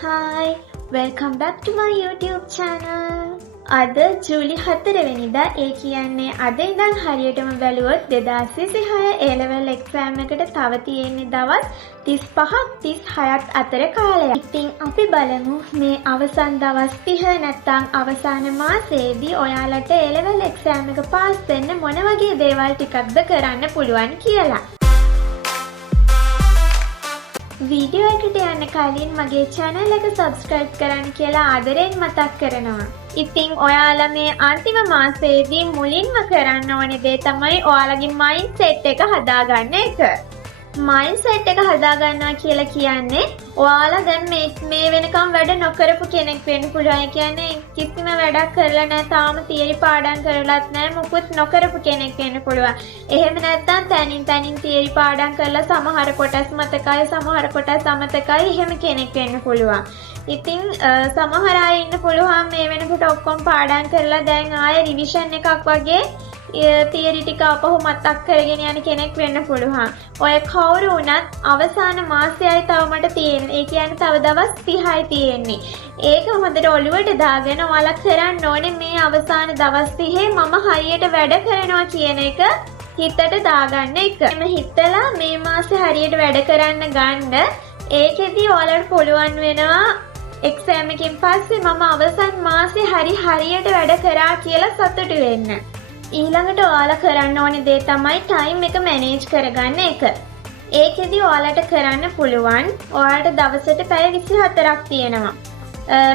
Hi, welcome back to my YouTube channel. අද ජූලි 4 වෙනිදා ඒ කියන්නේ අද ඉඳන් හරියටම බැලුවොත් 2026 A level exam එකට තව තියෙන්නේ දවස් 35ක් 36ක් අතර කාලයක්. ඉතින් අපි බලමු මේ අවසන් දවස් 30 නැත්නම් අවසාන මාසයේදී ඔයාලට A level exam එක පාස් වෙන්න මොන වගේ දේවල් ටිකක්ද කරන්න පුළුවන් කියලා. වීඩියෝ එකට යන්න කලින් මගේ channel එක subscribe කරන්න කියලා ආදරෙන් මතක් කරනවා. ඉතින් ඔයාලා මේ අන්තිම මාසයේදී මුලින්ම කරන්න ඕනේ දේ තමයි ඔයාලගේ mindset එක හදාගන්න එක. mindset එක හදාගන්නවා කියලා කියන්නේ ඔයාලා දැන් මේ වෙනකම් වැඩ නොකරපු කෙනෙක් වෙන්න පුළුවන්. ඒ කියන්නේ කිසිම වැඩක් කරලා නැහැ, තාම තියරි පාඩම් කරලත් නැහැ, මුකුත් නොකරපු කෙනෙක් වෙන්න පුළුවන්. එහෙම නැත්නම් තනින් තියරි පාඩම් කරලා සමහර කොටස් මතකයි, සමහර කොටස් අමතකයි, එහෙම කෙනෙක් වෙන්න පුළුවන්. ඉතින් සමහර අය ඉන්න පුළුවන් මේ වෙනකොට ඔක්කොම පාඩම් කරලා දැන් ආයෙ රිවිෂන් එකක් වගේ තියරි ටික අපහු මතක් කරගෙන යන කෙනෙක් වෙන්න පුළුවන්. ඔය කවුරු වුණත් අවසාන මාසයයි තව මට තියෙන්නේ. ඒ කියන්නේ තව දවස් 30යි තියෙන්නේ. ඒක හොඳට ඔළුවට දාගෙන ඔයාලා කරන්න ඕනේ මේ අවසාන දවස් 30 මම හරියට වැඩ කරනවා කියන එක හිතට දාගන්න එක. එම හිතලා මේ මාසේ හරියට වැඩ කරන්න ගන්න. ඒකෙදි ඔයාලට පුළුවන් වෙනවා එක්සෑම් එකකින් පස්සේ මම අවසන් මාසේ හරියට වැඩ කරා කියලා සතුටු වෙන්න. ඊළඟට ඔයාලා කරන්න ඕනේ දේ තමයි ටයිම් එක මැනේජ් කරගන්න එක. ඒකෙදි ඔයාලට කරන්න පුළුවන් ඔයාලට දවසට පැය 24ක් තියෙනවා.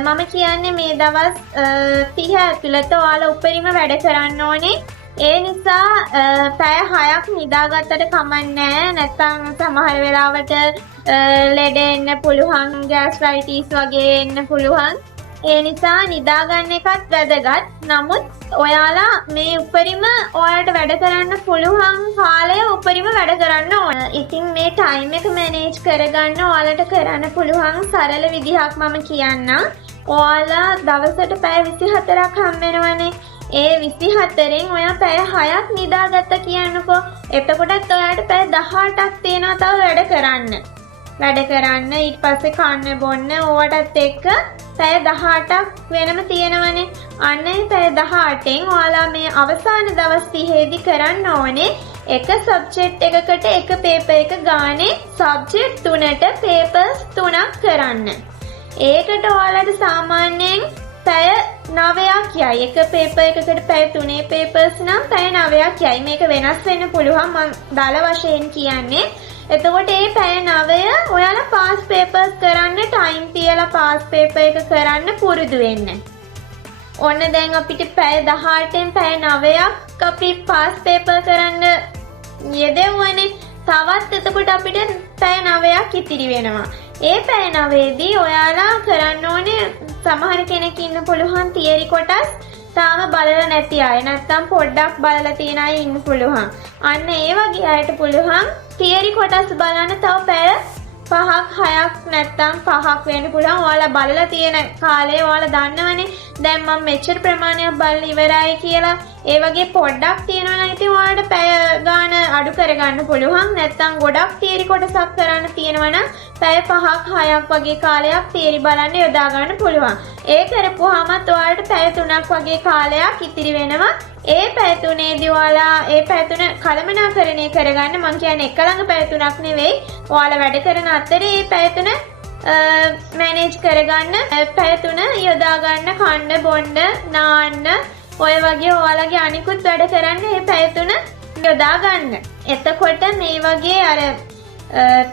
මම කියන්නේ මේ දවස් 30 ඇතුළත ඔයාලා උපරිම වැඩ කරන්න ඕනේ. ඒ නිසා පැය 6ක් නිදාගත්තට කමක් නැහැ. නැත්තම් සමහර වෙලාවට ලෙඩ එන්න පුළුවන්, ගෑස්ට්‍රයිටිස් වගේ එන්න පුළුවන්. ඒ නිසා නිදාගන්න එකත් වැදගත්. නමුත් ඔයාලා මේ උපරිම ඔයාලට වැඩ කරන්න පුළුවන් කාලය උපරිම වැඩ කරන්න ඕන. ඉතින් මේ ටයිම් එක මැනේජ් කරගන්න ඔයාලට කරන්න පුළුවන් සරල විදිහක් මම කියන්නම්. ඔයාලා දවසට පැය 24ක් හම් වෙනවනේ. ඒ 24න් ඔයා පැය 6ක් නිදාගත්ත කියන්නකෝ. එතකොටත් ඔයාලට පැය 18ක් තියෙනවා තව වැඩ කරන්න. ඊට පස්සේ කන්න බොන්න ඕවටත් එක්ක පැය 18ක් වෙනම තියෙනවනේ. අන්න ඒ පැය 18න් ඔයාලා මේ අවසාන දවස් 30ේදී කරන්න ඕනේ එක සබ්ජෙක්ට් එකකට එක පේපර් එක ගානේ සබ්ජෙක්ට් 3ට පේපර්ස් 3ක් කරන්න. ඒකට ඔයාලට සාමාන්‍යයෙන් පැය 9ක් යයි. එක පේපර් එකකට පැය 3 පේපර්ස් නම් පැය 9ක් යයි. මේක වෙනස් වෙන්න පුළුවන්. මම දල වශයෙන් කියන්නේ. එතකොට මේ පැය 9 ඔයාලා පාස් පේපර්ස් කරන්න ටයිම් තියලා පාස් පේපර් එක කරන්න පුරුදු වෙන්න. ඔන්න දැන් අපිට පැය 18න් පැය 9ක් අපි පාස් පේපර් කරන්න යෙදෙව්වනේ. තවත් එතකොට අපිට පැය 9ක් ඉතිරි වෙනවා. ඒ පැය 9ේදී ඔයාලා කරන්න ඕනේ සමහර කෙනෙක් ඉන්න පුළුවන් තියරි කොටස් තාම බලලා නැති අය, නැත්තම් පොඩ්ඩක් බලලා තියෙන අය ඉන්න පුළුවන්. අන්න ඒ වගේ අයට පුළුවන් තියරි කොටස් බලන්න තව පැය 5ක් 6ක් නැත්තම් 5ක් වෙන්න පුළුවන්. ඔයාලා බලලා තියෙන කාලේ ඔයාලා දන්නවනේ දැන් මම මෙච්චර ප්‍රමාණයක් බලලා ඉවරයි කියලා. ඒ වගේ පොඩ්ඩක් තියෙනවා නම් ඉතින් ඔයාලට පැය ගාන අඩු කරගන්න පුළුවන්. නැත්තම් ගොඩක් තියරි කොටසක් කරන්න තියෙනවා නම් පැය 5ක් 6ක් වගේ කාලයක් තියරි බලන්න යොදා ගන්න පුළුවන්. ඒ කරපුවාමත් ඔයාලට පැය 3ක් වගේ කාලයක් ඉතිරි වෙනවා. ඒ පැය 3ේදී ඔයාලා ඒ පැය 3 කළමනාකරණය කරගන්න. මම කියන්නේ එක ළඟ පැය 3ක් නෙවෙයි. ඔයාලා වැඩ කරන අතරේ මේ පැය 3 මැනේජ් කරගන්න. පැය 3 යොදා ගන්න කන්න බොන්න නාන්න ඔය වගේ ඔයාලගේ අනිකුත් වැඩ කරන්න මේ පැය 3 යොදා ගන්න. එතකොට මේ වගේ අර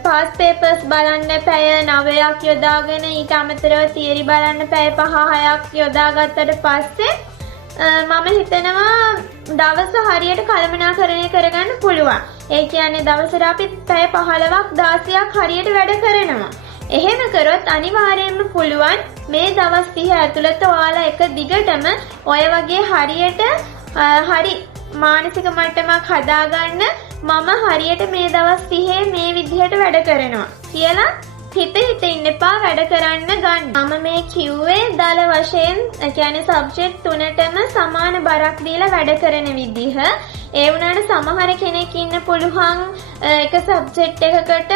පාස් පේපර්ස් බලන්න පැය 9ක් යොදාගෙන ඊට අමතරව තියරි බලන්න පැය 5-6ක් යොදාගත්තට පස්සේ මම හිතනවා දවස හරියට කළමනාකරණය කරගන්න පුළුවන්. ඒ කියන්නේ දවසට අපි පැය 15ක් 16ක් හරියට වැඩ කරනවා. එහෙම කරොත් අනිවාර්යයෙන්ම පුළුවන් මේ දවස් 30 ඇතුළත ඔයාලා එක දිගටම ඔය වගේ හරියට හරි මානසික මට්ටමක් හදාගන්න මම හරියට මේ දවස් 30 මේ විදිහට වැඩ කරනවා කියලා හිත ඉන්න එපා. වැඩ කරන්න ගන්න. මම මේ කිව්වේ දල වශයෙන් කියන්නේ සබ්ජෙක්ට් 3ටම සමාන බරක් දීලා වැඩ කරන විදිහ. ඒ වුණාට සමහර කෙනෙක් ඉන්න පුළුවන් එක සබ්ජෙක්ට් එකකට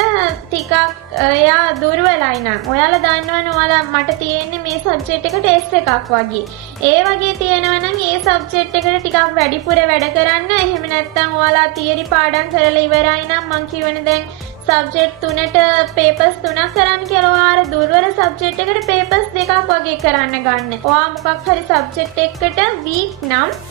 ටිකක් එයා දුර්වලයි නම්. ඔයාලා දන්නවනේ ඔයාලා මට තියෙන්නේ මේ සබ්ජෙක්ට් එකට S එකක් වගේ. ඒ වගේ තියෙනවා නම් ඒ සබ්ජෙක්ට් එකට ටිකක් වැඩිපුර වැඩ කරන්න. එහෙම නැත්නම් ඔයාලා තියරි පාඩම් කරලා ඉවරයි නම් මං කියවනේ දැන් සබ්ජෙක්ට් 3ට පේපර්ස් 3ක් කරන්න කියලා ඔයාලා දුර්වල සබ්ජෙක්ට් එකට පේපර්ස් 2ක් වගේ කරන්න ගන්න. ඔයා මොකක් හරි සබ්ජෙක්ට් එකකට වීක් නම්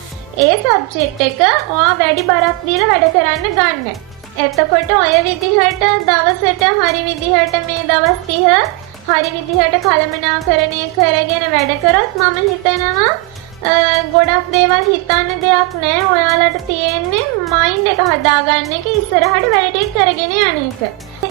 ඒ සබ්ජෙක්ට් එක ඔයා වැඩි බරක් දීලා වැඩ කරන්න ගන්න. එතකොට ඔය විදිහට දවසට හරි විදිහට මේ දවස් 30 හරි විදිහට කළමනාකරණය කරගෙන වැඩ කරොත් මම හිතනවා ගොඩක් දේවල් හිතන්න දෙයක් නැහැ. ඔයාලට තියෙන්නේ මයින්ඩ් එක හදාගන්න එක ඉස්සරහට වැඩ ටික කරගෙන යන එක.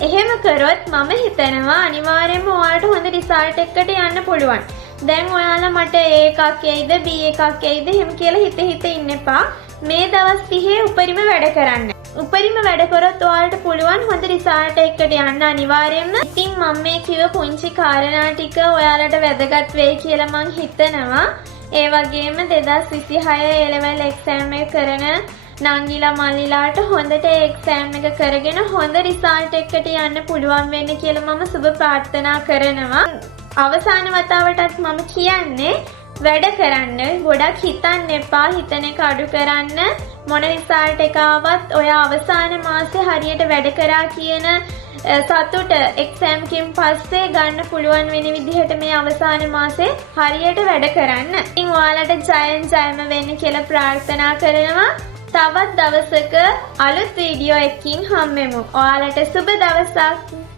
එහෙම කරොත් මම හිතනවා අනිවාර්යයෙන්ම ඔයාලට හොඳ රිසල්ට් එකකට යන්න පුළුවන්. දැන් ඔයාලා මට A එකක් එයිද B එකක් එයිද එහෙම කියලා හිත ඉන්න එපා. මේ දවස් 30 උපරිම වැඩ කරන්න. උපරිම වැඩ කරොත් ඔයාලට පුළුවන් හොඳ රිසල්ට් එකකට යන්න අනිවාර්යයෙන්ම. ඉතින් මම මේ කිව්ව පුංචි කාරණා ටික ඔයාලට වැදගත් වෙයි කියලා මං හිතනවා. ඒ වගේම 2026 A level exam එක කරන නංගිලා මල්ලිලාට හොඳට එක්සෑම් එක කරගෙන හොඳ රිසල්ට් එකකට යන්න පුළුවන් වෙන්න කියලා මම සුබ ප්‍රාර්ථනා කරනවා. අවසාන වතාවටත් මම කියන්නේ වැඩ කරන්න. ගොඩක් හිතන්න එපා. හිතන එක අඩු කරන්න. මොන රිසල්ට් එක ආවත් ඔය අවසාන මාසේ හරියට වැඩ කරා කියන සතුට එක්සෑම් කින් පස්සේ ගන්න පුළුවන් වෙන විදිහට මේ අවසාන මාසේ හරියට වැඩ කරන්න. ඉතින් ඔයාලට ජයම වෙන්න කියලා ප්‍රාර්ථනා කරනවා. තවත් දවසක අලුත් වීඩියෝ එකකින් හම්බෙමු. ඔයාලට සුබ දවසක්.